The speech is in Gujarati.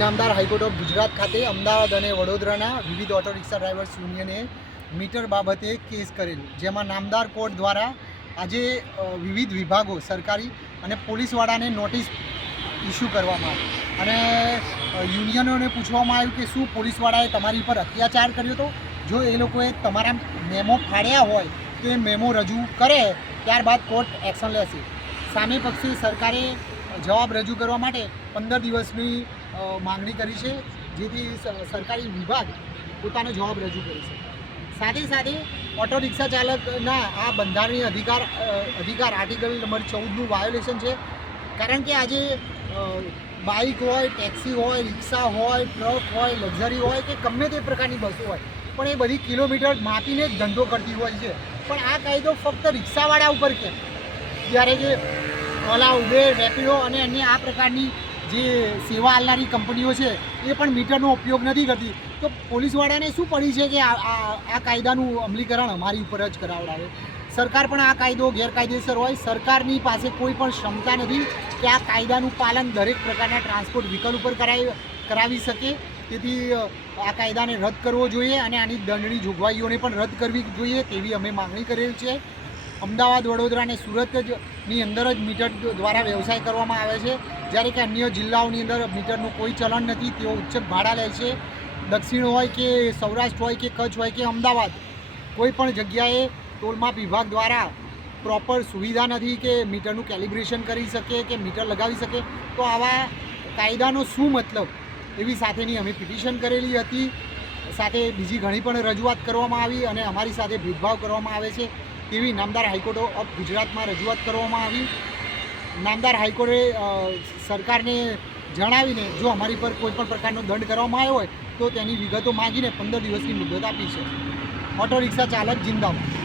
નામદાર હાઈકોર્ટ ઓફ ગુજરાત ખાતે અમદાવાદ અને વડોદરાના વિવિધ ઓટો રિક્ષા ડ્રાઈવર્સ યુનિયને મીટર બાબતે કેસ કરેલ, જેમાં નામદાર કોર્ટ દ્વારા આજે વિવિધ વિભાગો, સરકારી અને પોલીસવાળાને નોટિસ ઇસ્યુ કરવામાં આવી. અને યુનિયનોને પૂછવામાં આવ્યું કે શું પોલીસવાળાએ તમારી પર અત્યાચાર કર્યો હતો? જો એ લોકોએ તમારા મેમો ફાડ્યા હોય તો મેમો રજૂ કરે, ત્યારબાદ કોર્ટ એક્શન લેશે. સામે પક્ષે સરકારે જવાબ રજૂ કરવા માટે પંદર દિવસની માંગણી કરી છે, જેથી સરકારી વિભાગ પોતાનો જવાબ રજૂ કરી શકે. સાથે સાથે ઓટો રિક્ષા ચાલકના આ બંધારણીય અધિકાર અધિકાર આર્ટિકલ નંબર ચૌદનું વાયોલેશન છે. કારણ કે આજે બાઇક હોય, ટેક્સી હોય, રિક્ષા હોય, ટ્રક હોય, લક્ઝરી હોય કે ગમે તે પ્રકારની બસો હોય, પણ એ બધી કિલોમીટર માપીને જ ધંધો કરતી હોય છે. પણ આ કાયદો ફક્ત રિક્ષાવાળા ઉપર કેમ જ્યારે કે ઓલા ઉબેર, રેપિડો અને અન્ય આ પ્રકારની જે સેવા આલનારી કંપનીઓ છે, એ પણ મીટરનો ઉપયોગ નથી કરતી. તો પોલીસવાળાને શું પડી છે કે આ કાયદાનું અમલીકરણ અમારી ઉપર જ કરાવડાવે? સરકાર પણ આ કાયદો ગેરકાયદેસર હોય. સરકારની પાસે કોઈ પણ ક્ષમતા નથી કે આ કાયદાનું પાલન દરેક પ્રકારના ટ્રાન્સપોર્ટ વ્હીકલ ઉપર કરાવી કરાવી શકે. તેથી આ કાયદાને રદ કરવો જોઈએ અને આની દંડની જોગવાઈઓને પણ રદ કરવી જોઈએ તેવી અમે માગણી કરેલ છે. અમદાવાદ, વડોદરા અને સુરત જની અંદર જ મીટર દ્વારા વ્યવસાય કરવામાં આવે છે. જ્યારે કે અન્ય જિલ્લાઓની અંદર મીટરનું કોઈ ચલણ નથી, તેઓ ઉચ્ચ ભાડા લે છે. દક્ષિણ હોય કે સૌરાષ્ટ્ર હોય કે કચ્છ હોય કે અમદાવાદ, કોઈ પણ જગ્યાએ ટોલમાપ વિભાગ દ્વારા પ્રોપર સુવિધા નથી કે મીટરનું કેલિબ્રેશન કરી શકે કે મીટર લગાવી શકે. તો આવા કાયદાનો શું મતલબ? એવી સાથેની અમે પિટિશન કરેલી હતી. સાથે બીજી ઘણી પણ રજૂઆત કરવામાં આવી અને અમારી સાથે ભેદભાવ કરવામાં આવે છે. તેવી નામદાર હાઈકોર્ટ ઓફ ગુજરાતમાં રજૂઆત કરવામાં આવી. નામદાર હાઈકોર્ટે સરકારને જણાવીને જો અમારી પર કોઈ પણ પ્રકારનો દંડ કરવામાં આવ્યો હોય, તો તેની વિગતો માંગીને પંદર દિવસની મુદત આપી છે. ઓટો રિક્ષા ચાલક જિંદાબાદ.